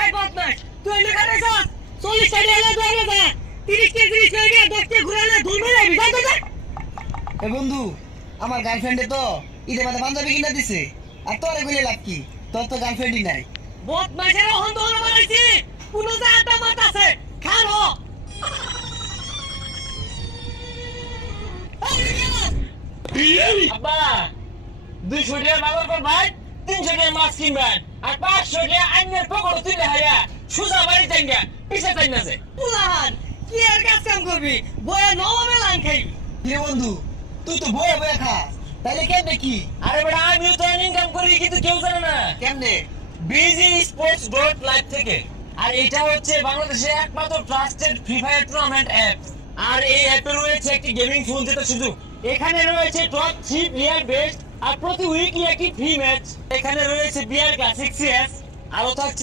এই বদমাশ তুই এনে কাটে যা 40 টাকা এলে ধরে যা 30 কে 30 টাকা 10 কে ঘুরালে ধুমে যাবি যা যা এ বন্ধু আমার গার্লফ্রেন্ডে তো ঈদের মাঝে পাঞ্জাবি কিনা দিছে আর তোরে কইলে লাভ কি তোর তো গার্লফ্রেন্ডই নাই বদমাশের অহন দহন বানাইছি কোন জায়গা মাত আছে খানো আব্বা 200 টাকা বাবার কর ভাই 300 টাকা মাছ কিনবেন আর 500 টাকা আইনের পকড় তুলে হায়া সুজা বাড়ি যাইগা পিছে যাই না যে পুলাহান কি আর কাজ কাম করবি বয়ে নবমে লান খাইবি কি রে বন্ধু তুই তো বয়ে বয়ে খাস তাইলে কেমনে কি আরে বেটা আমিও তো ইনকাম করি কিন্তু কেউ জানে না কেমনে BGsports.live থেকে আর এটা হচ্ছে বাংলাদেশের একমাত্র trusted free fire tournament app আর এই অ্যাপে রয়েছে একটি গেমিং ফোন জেতার সুযোগ এখানে রয়েছে টপ 3 প্লেয়ার বেস্ট আর প্রতি উইকলি একটি ফ্রি ম্যাচ এখানে রয়েছে বিআর ক্লাসিক সিএস আরো থাকছে